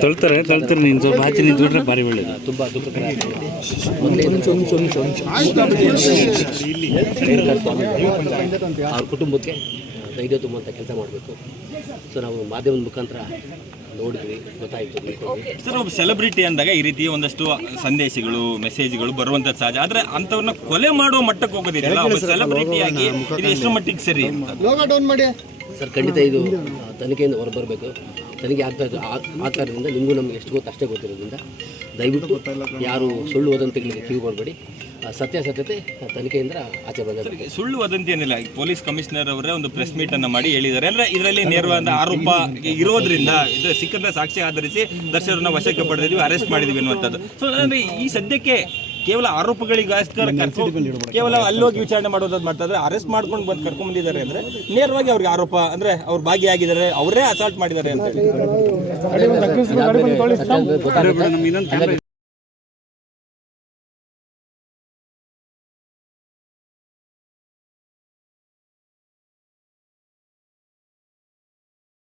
ತೊಳ್ತಾರೆ ನೀನು ಸ್ವಲ್ಪ ಆಚೆ ನಿಂತ್ಬಿಟ್ರೆ ಭಾರಿ ಒಳ್ಳೇದು. ತುಂಬ ದುಃಖಕರ. ಅವ್ರ ಕುಟುಂಬಕ್ಕೆ ಧೈರ್ಯ ತುಂಬುವಂಥ ಕೆಲಸ ಮಾಡಬೇಕು. ಸೊ ನಾವು ಮಾಧ್ಯಮದ ಮುಖಾಂತರ ನೋಡಿದ್ವಿ, ಗೊತ್ತಾಯಿತು. ಸರ್, ಒಬ್ಬ ಸೆಲೆಬ್ರಿಟಿ ಅಂದಾಗ ಈ ರೀತಿ ಒಂದಷ್ಟು ಸಂದೇಶಗಳು ಮೆಸೇಜ್ಗಳು ಬರುವಂಥದ್ದು ಸಹಜ. ಆದರೆ ಅಂಥವ್ರನ್ನ ಕೊಲೆ ಮಾಡುವ ಮಟ್ಟಕ್ಕೆ ಹೋಗೋದಿಲ್ಲ. ಒಬ್ಬ ಸೆಲೆಬ್ರಿಟಿಯಾಗಿ ಇದು ಎಷ್ಟು ಮಟ್ಟಿಗೆ ಸರಿ ಸರ್? ಖಂಡಿತ ಇದು ತನಿಖೆಯಿಂದ ಹೊರಬರಬೇಕು. ತನಿಖೆ ಆಗ್ತಾ ಇದ್ದು ಆ ಕಾರಣದಿಂದ ನಿಮಗೂ ನಮ್ಗೆ ಎಷ್ಟು ಗೊತ್ತು ಅಷ್ಟೇ ಗೊತ್ತಿರೋದ್ರಿಂದ ದಯವಿಟ್ಟು ಯಾರು ಸುಳ್ಳು ವದಂತಿಗಳಿಗೆ ಕಿವಿ ಕೊಡಬೇಡಿ. ಸತ್ಯಾಸತ್ಯತೆ ತನಿಖೆಯಿಂದ ಆಚೆ ಬಂದ. ಸುಳ್ಳು ವದಂತಿ ಏನಿಲ್ಲ. ಪೊಲೀಸ್ ಕಮಿಷನರ್ ಅವರೇ ಒಂದು ಪ್ರೆಸ್ ಮೀಟ್ ಅನ್ನು ಮಾಡಿ ಹೇಳಿದ್ದಾರೆ. ಅಂದ್ರೆ ಇದರಲ್ಲಿ ನೇರವಾದ ಆರೋಪ ಇರೋದ್ರಿಂದ ಇದು ಸಿಕ್ಕಂತ ಸಾಕ್ಷಿ ಆಧರಿಸಿ ದರ್ಶಕರನ್ನ ವಶಕ್ಕೆ ಪಡೆದಿದ್ವಿ, ಅರೆಸ್ಟ್ ಮಾಡಿದ್ವಿ ಅನ್ನುವಂಥದ್ದು. ಸೊ ಅಂದ್ರೆ ಈ ಸದ್ಯಕ್ಕೆ ಕೇವಲ ಆರೋಪಗಳಿಗೋಸ್ಕರ ಕೇವಲ ಅಲ್ಲೋಗಿ ವಿಚಾರಣೆ ಮಾಡೋದು ಮಾಡ್ತಾ ಇದ್ರೆ, ಅರೆಸ್ಟ್ ಮಾಡ್ಕೊಂಡು ಬಂದು ಕರ್ಕೊಂಡ್ ಬಂದಿದ್ದಾರೆ ಅಂದ್ರೆ ನೇರವಾಗಿ ಅವ್ರಿಗೆ ಆರೋಪ ಅಂದ್ರೆ ಅವ್ರು ಭಾಗಿಯಾಗಿದ್ದಾರೆ, ಅವರೇ ಅಸಾಲ್ಟ್ ಮಾಡಿದ್ದಾರೆ ಅಂತ ಹೇಳಿ